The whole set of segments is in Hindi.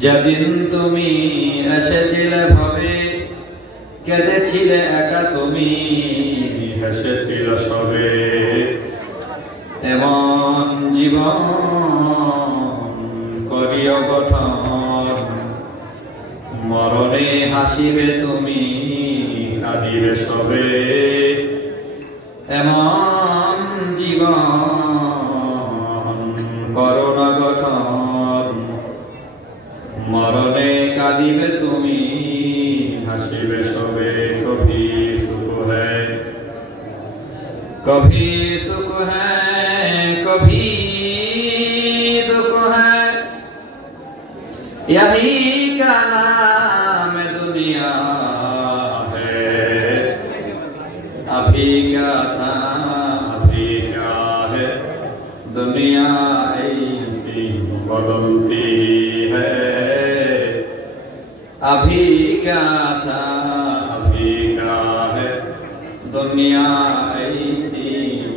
যেদিন তুমি এসেছিলে ভাবে, কেঁদেছিলে একা তুমি, হেসেছিল সবে। এমন জীবন করিও গঠন, মরণে হাসিবে তুমি, কাঁদিবে সবে। মরণে কাঁদিবে তুমি হাসিবে সবে কভি সুখ হ্যায় कभी सुख है कभी दुख है यही का नाम दुनिया है अभी क्या था अभी क्या है दुनिया ऐसी बदलती है अभी क्या था अभी क्या है दुनिया ऐसी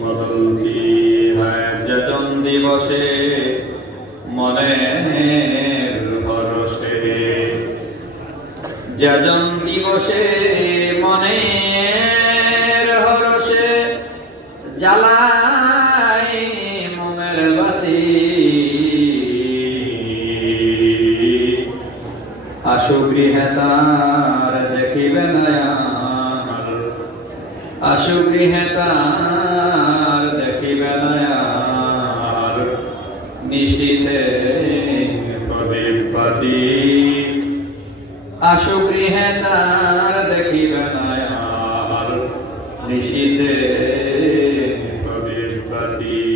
बदलती है যজন দিবসে মনের ভরসে যজন দিবসে মনের হরসে জ্বালাই ಅಶುಭ್ರಿಹತಾರದಕಿವ ಅಶುಭ್ರಿಹತಾರದಕಿವ ನಿಶಿತ ಪದೇ ಪತಿ ಅಶುಭ್ರಿಹತಾರದಕಿವ ನಿಶಿತ ಪದೇ ಪತಿ